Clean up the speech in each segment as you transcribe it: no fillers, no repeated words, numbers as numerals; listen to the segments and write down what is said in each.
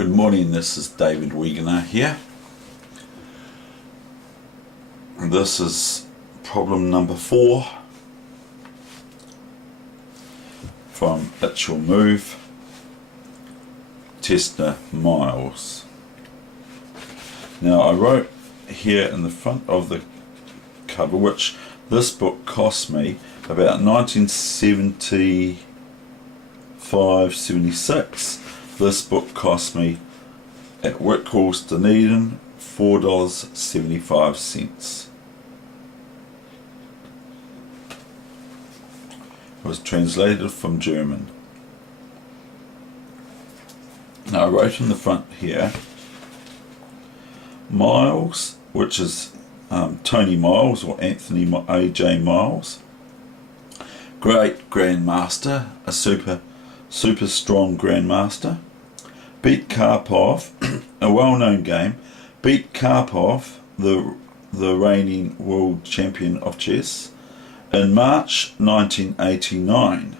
Good morning, this is David Weegenaar here. This is problem number 4 from It Shall Move, Teschner Miles. Now I wrote here in the front of the cover, which this book cost me about 1975-76. This book cost me at Whitcourse, Dunedin, $4.75. It was translated from German. Now I wrote in the front here, Miles, which is Tony Miles or Anthony A.J. Miles, great grandmaster, a super strong grandmaster, beat Karpov, a well-known game, beat Karpov, the reigning world champion of chess, in March 1989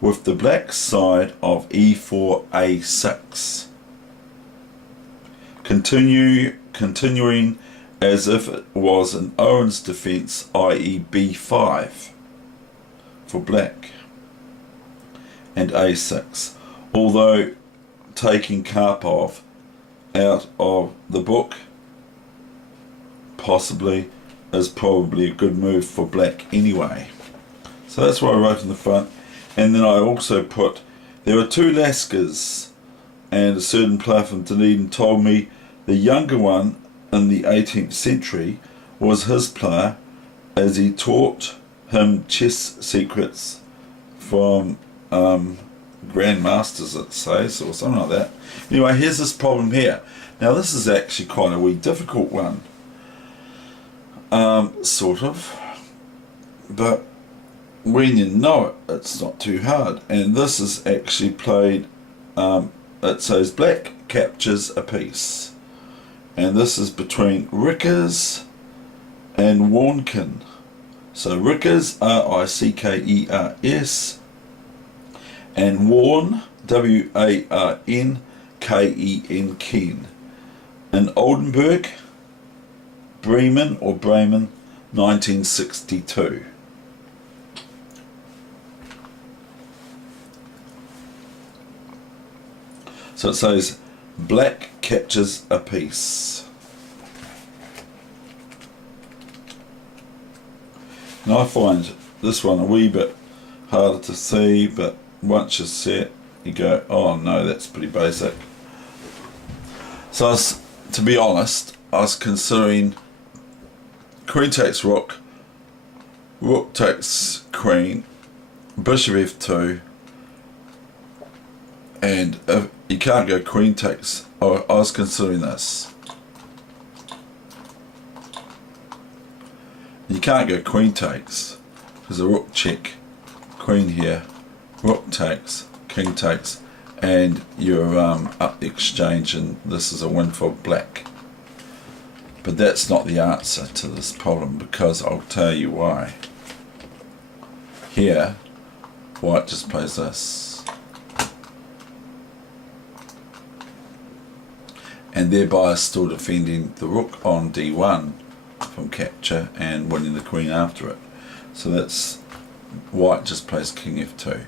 with the black side of e4a6, continuing as if it was an Owen's defence, i.e. b5 for black and a6, although taking Karpov out of the book is probably a good move for black anyway. So that's what I wrote in the front. And then I also put, there were two Laskers, and a certain player from Dunedin told me the younger one in the 18th century was his player, as he taught him chess secrets from grandmasters, it says, or something like that. Anyway, here's this problem here. Now this is actually quite a wee difficult one, sort of, but when you know it, it's not too hard. And this is actually played, it says black captures a piece, and this is between Rickers and Warnken. So Rickers, R-I-C-K-E-R-S, and Warn, W-A-R-N-K-E-N, Ken, in Oldenburg, Bremen, 1962. So it says black captures a piece. And I find this one a wee bit harder to see, but once you see it, you go, oh no, that's pretty basic. So to be honest, I was considering queen takes rook, rook takes queen, bishop f2, and if you can't go queen takes, I was considering this. You can't go queen takes, because a rook check, queen here, rook takes, king takes, and you're up the exchange, and this is a win for black. But that's not the answer to this problem, because I'll tell you why. Here, white just plays this, and thereby is still defending the rook on d1 from capture and winning the queen after it. So that's, white just plays king f2,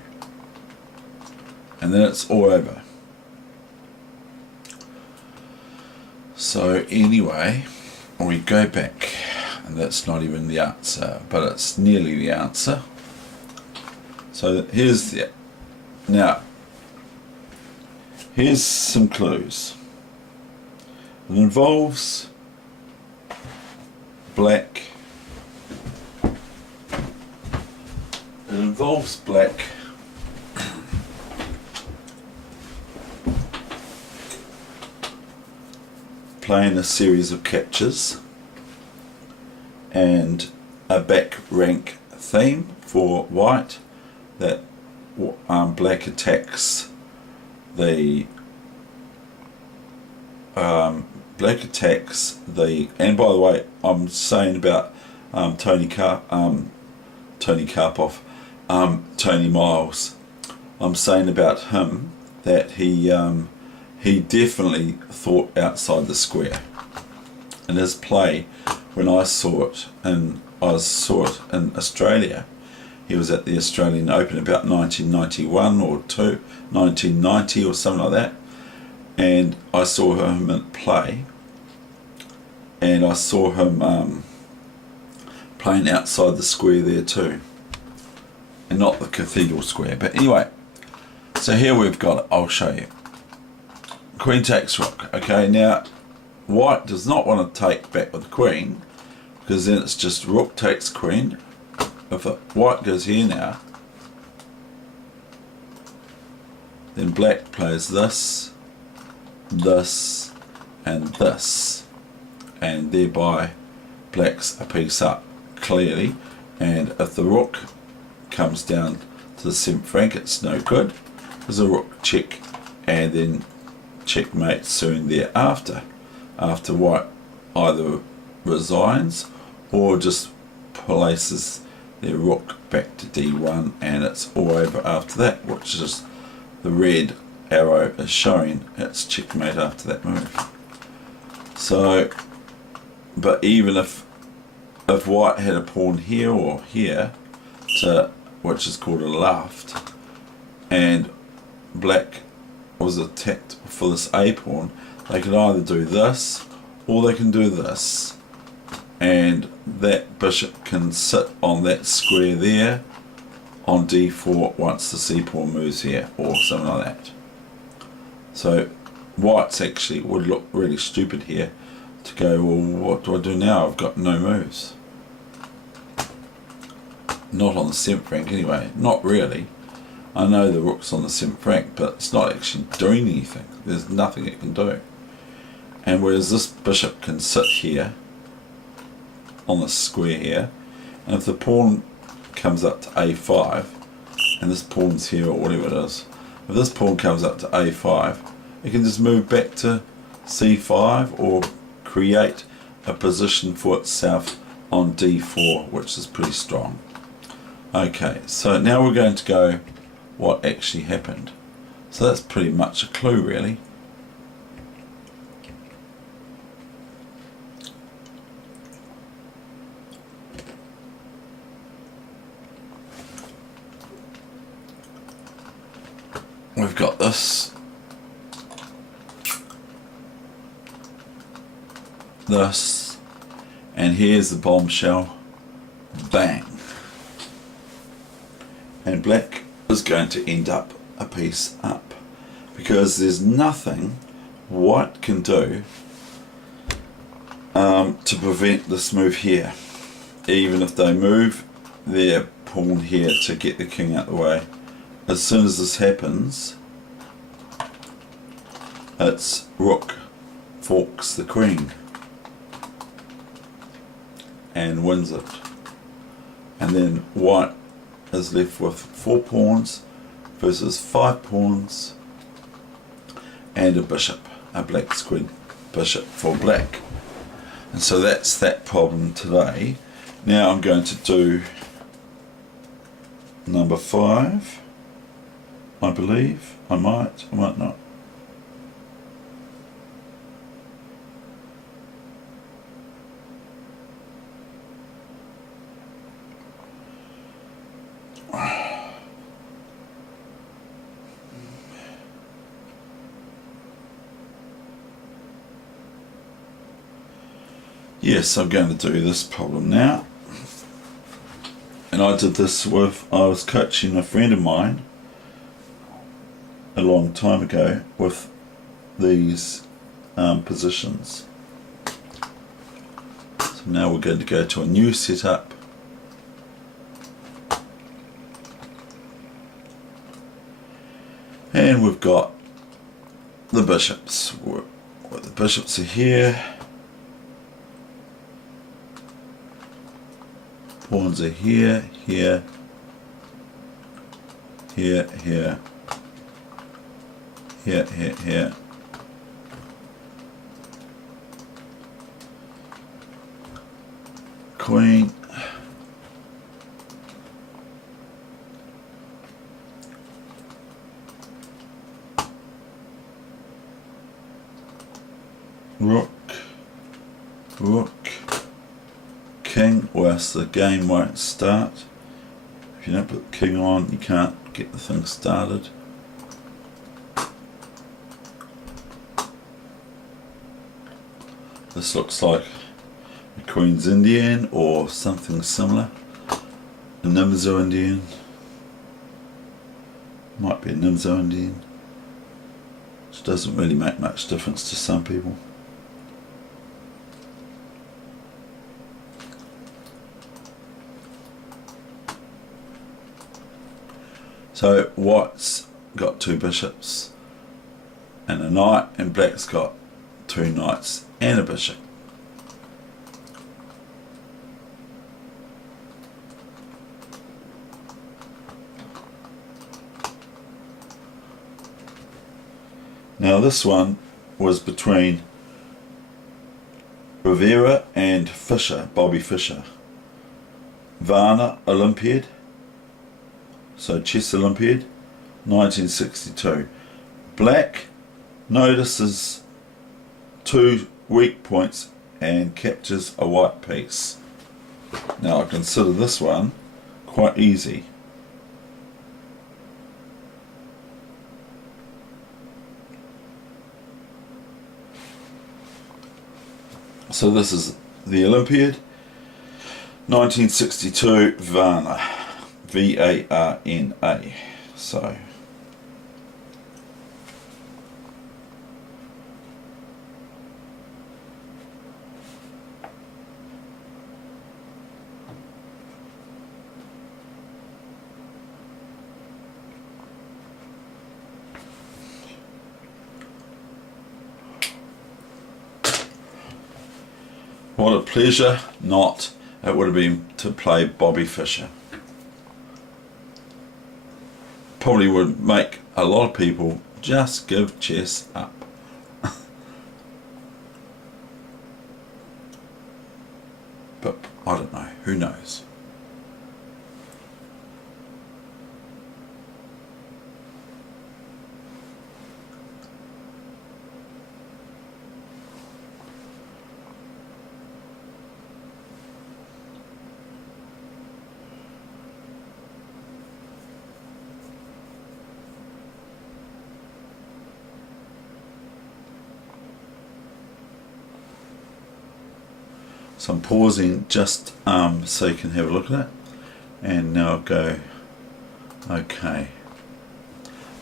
and then it's all over. So anyway, we go back, and that's not even the answer, but it's nearly the answer. So here's the, now here's some clues. It involves black, playing a series of captures and a back rank theme for white, that black attacks the and by the way, I'm saying about Tony Karpov, Tony Miles, I'm saying about him that he he definitely thought outside the square. In his play, when I saw it, and I saw it in Australia, he was at the Australian Open about 1991 or 1990 or something like that, and I saw him play, and I saw him playing outside the square there too, and not the cathedral square. But anyway, so here we've got it. I'll show you. Queen takes rook. Okay, now white does not want to take back with the queen, because then it's just rook takes queen. If white goes here now, then black plays this, this, and this, and thereby black's a piece up clearly. And if the rook comes down to the 7th rank, it's no good. There's a rook check, and then checkmate soon thereafter, after white either resigns or just places their rook back to d1, and it's all over after that, which is the red arrow is showing it's checkmate after that move. So, but even if white had a pawn here or here, which is called a left, and black was attacked for this a pawn, they can either do this or they can do this, and that bishop can sit on that square there on d4 once the c pawn moves here, or something like that. So white's actually would look really stupid here to go, well, what do I do now? I've got no moves. Not on the 7th rank anyway, not really. I know the rook's on the 7th rank, but it's not actually doing anything. There's nothing it can do. And whereas this bishop can sit here on the square here, and if the pawn comes up to a5, and this pawn's here or whatever it is, if this pawn comes up to a5, it can just move back to c5 or create a position for itself on d4, which is pretty strong. Okay, so now we're going to go what actually happened. So that's pretty much a clue, really. We've got this, and here's the bombshell. Bang. And black is going to end up a piece up, because there's nothing white can do to prevent this move here. Even if they move their pawn here to get the king out of the way, as soon as this happens, it's rook forks the queen and wins it, and then white is left with 4 pawns versus 5 pawns and a bishop, a black's queen bishop for black. And so that's that problem today. Now I'm going to do number 5, I believe. I might not. Yes, I'm going to do this problem now. And I did this I was coaching a friend of mine a long time ago with these positions. So now we're going to go to a new setup. And we've got the bishops. The bishops are here. Pawns are here, here, here, here, here, here, here. Queen. rook, rook, king, or else the game won't start. If you don't put the king on, you can't get the thing started. This looks like a Queen's Indian or something similar. A Nimzo Indian. Might be a Nimzo Indian. Which doesn't really make much difference to some people. So white's got two bishops and a knight, and black's got two knights and a bishop. Now this one was between Rivera and Fischer, Bobby Fischer. Varna Olympiad, so chess Olympiad, 1962. Black notices two weak points and captures a white piece. Now I consider this one quite easy. So this is the Olympiad, 1962, Varna, V-A-R-N-A. So what a pleasure not it would have been to play Bobby Fischer. Probably would make a lot of people just give chess up. But I don't know, who knows? So I'm pausing just so you can have a look at it, and now I'll go okay.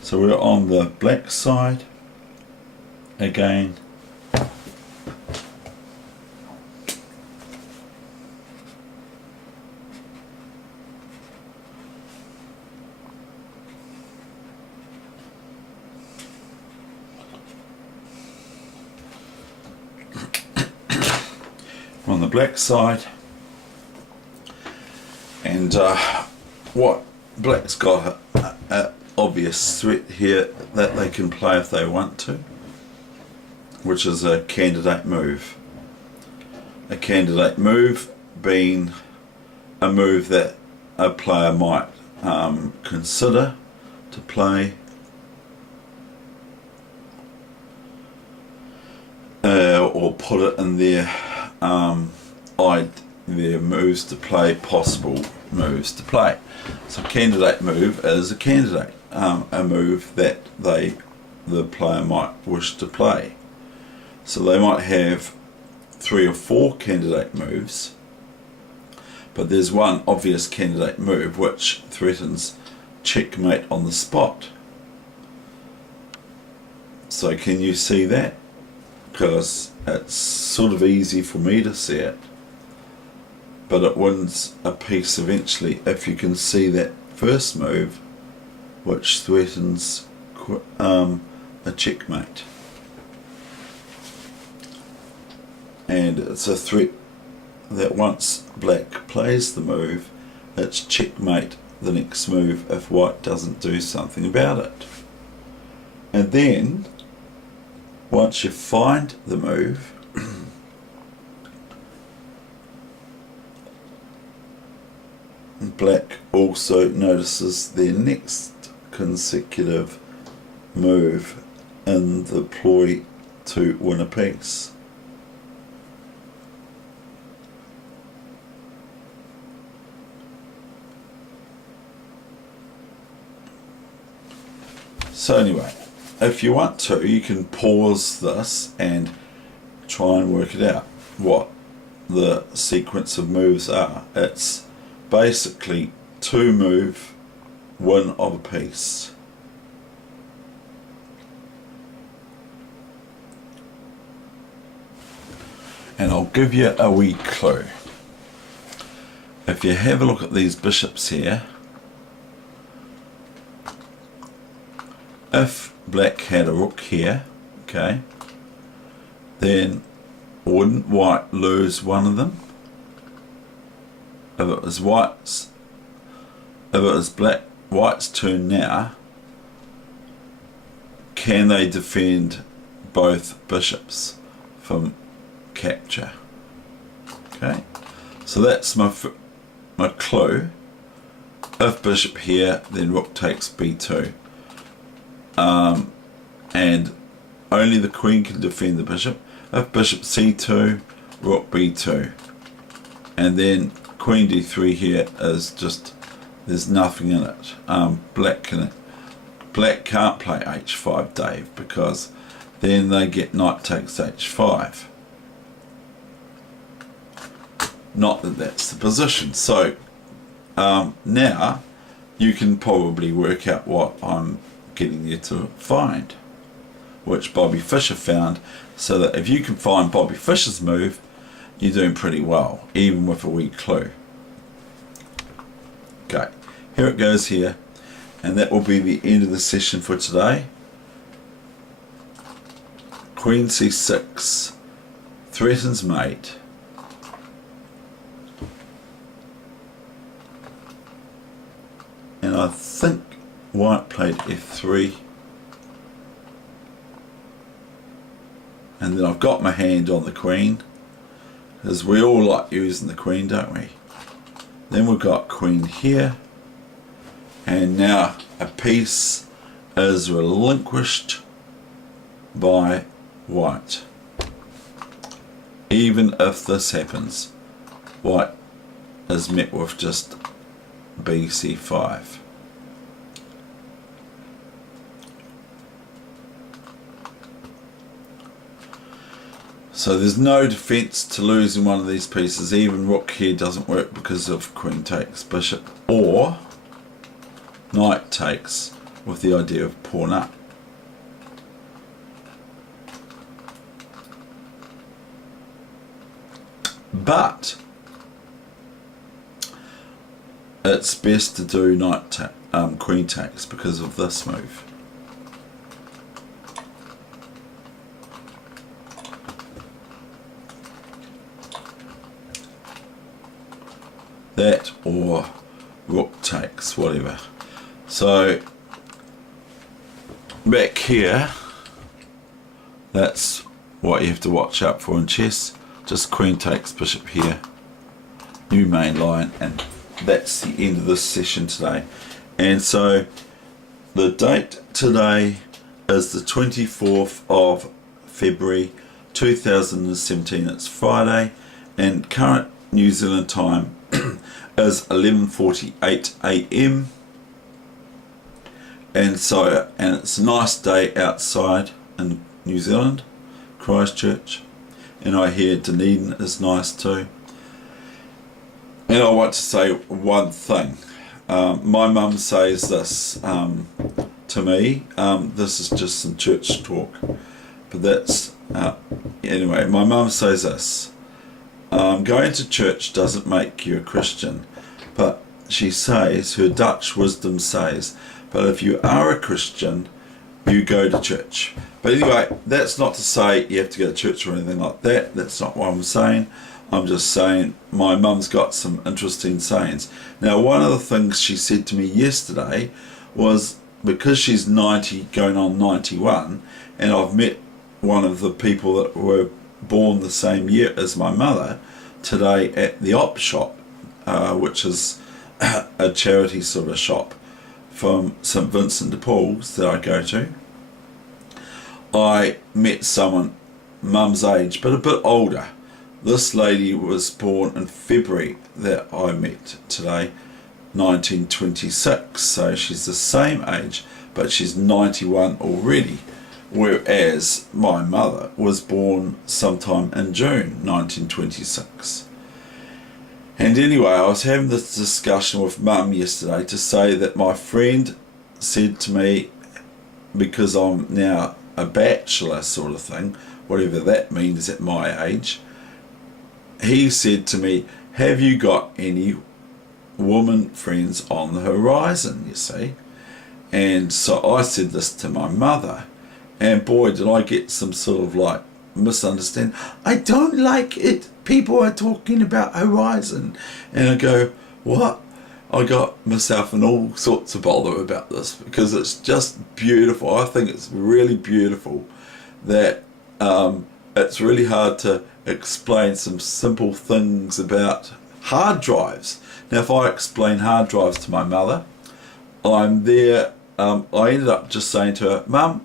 So we're on the black side again. On the black side, and what black's got a obvious threat here that they can play if they want to, which is a candidate move. A candidate move being a move that a player might consider to play or put it in their moves to play, possible moves to play. So candidate move is a candidate, a move that the player might wish to play. So they might have 3 or 4 candidate moves, but there's one obvious candidate move which threatens checkmate on the spot. So can you see that? Because it's sort of easy for me to see it, but it wins a piece eventually if you can see that first move which threatens a checkmate, and it's a threat that once black plays the move, it's checkmate the next move if white doesn't do something about it. And then once you find the move, black also notices their next consecutive move in the ploy to win a piece. So anyway, if you want to, you can pause this and try and work it out, what the sequence of moves are. It's basically 2 move, win of a piece. And I'll give you a wee clue. If you have a look at these bishops here, if black had a rook here, okay, then wouldn't white lose one of them? If it was white's turn now, can they defend both bishops from capture? Okay, so that's my clue. If bishop here, then rook takes b2, and only the queen can defend the bishop. If bishop c2, rook b2, and then queen d3 here is just, there's nothing in it. Black can't play h5, Dave, because then they get knight takes h5. Not that that's the position. So now you can probably work out what I'm getting you to find, which Bobby Fischer found, so that if you can find Bobby Fischer's move, you're doing pretty well, even with a wee clue. Okay, here it goes here, and that will be the end of the session for today. Queen c6 threatens mate. And I think white played f3, and then I've got my hand on the queen, because we all like using the queen, don't we? Then we've got queen here, and now a piece is relinquished by white. Even if this happens, white is met with just bc5. So there's no defense to losing one of these pieces. Even rook here doesn't work because of queen takes bishop, or knight takes with the idea of pawn up. But it's best to do queen takes because of this move. That or rook takes, whatever. So back here, that's what you have to watch out for in chess. Just queen takes bishop here, new main line, and that's the end of this session today. And so the date today is the 24th of February 2017. It's Friday, and current New Zealand time is 11:48 AM, and it's a nice day outside in New Zealand, Christchurch, and I hear Dunedin is nice too. And I want to say one thing. My mum says this to me. This is just some church talk, but that's anyway. My mum says this. Going to church doesn't make you a Christian, but she says, her Dutch wisdom says, but if you are a Christian, you go to church. But anyway, that's not to say you have to go to church or anything like that. That's not what I'm saying. I'm just saying my mum's got some interesting sayings. Now, one of the things she said to me yesterday was, because she's 90 going on 91, and I've met one of the people that were born the same year as my mother today at the op shop, which is a charity sort of shop from St Vincent de Paul's that I go to. I met someone mum's age but a bit older. This lady was born in February that I met today, 1926, so she's the same age but she's 91 already, whereas my mother was born sometime in June 1926. And anyway, I was having this discussion with Mum yesterday to say that my friend said to me, because I'm now a bachelor sort of thing, whatever that means at my age, he said to me, have you got any woman friends on the horizon, you see? And so I said this to my mother, and boy, did I get some sort of like misunderstanding. I don't like it. People are talking about horizon. And I go, what? I got myself in all sorts of bother about this because it's just beautiful. I think it's really beautiful that it's really hard to explain some simple things about hard drives. Now, if I explain hard drives to my mother, I'm there. I ended up just saying to her, Mum,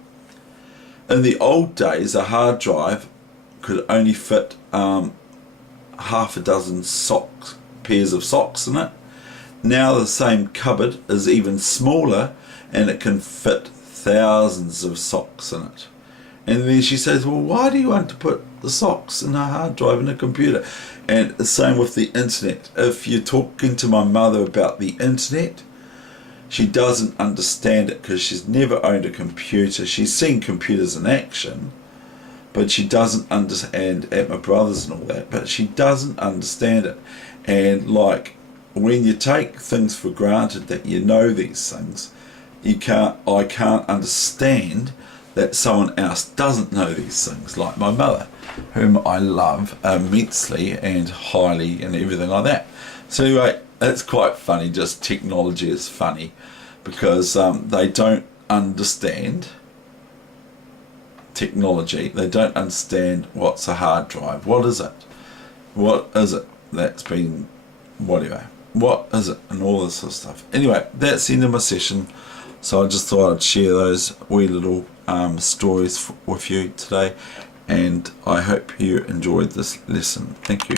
in the old days, a hard drive could only fit half a dozen pairs of socks in it. Now the same cupboard is even smaller and it can fit thousands of socks in it. And then she says, well, why do you want to put the socks in a hard drive in a computer? And the same with the internet. If you're talking to my mother about the internet, she doesn't understand it because she's never owned a computer. She's seen computers in action, but she doesn't understand, at my brother's and all that, but she doesn't understand it. And like, when you take things for granted that you know these things, I can't understand that someone else doesn't know these things, like my mother, whom I love immensely and highly and everything like that. So anyway, it's quite funny, just technology is funny, because they don't understand technology. They don't understand what's a hard drive. What is it? What is it that's been, whatever. What is it? And all this sort of stuff. Anyway, that's the end of my session. So I just thought I'd share those wee little stories with you today. And I hope you enjoyed this lesson. Thank you.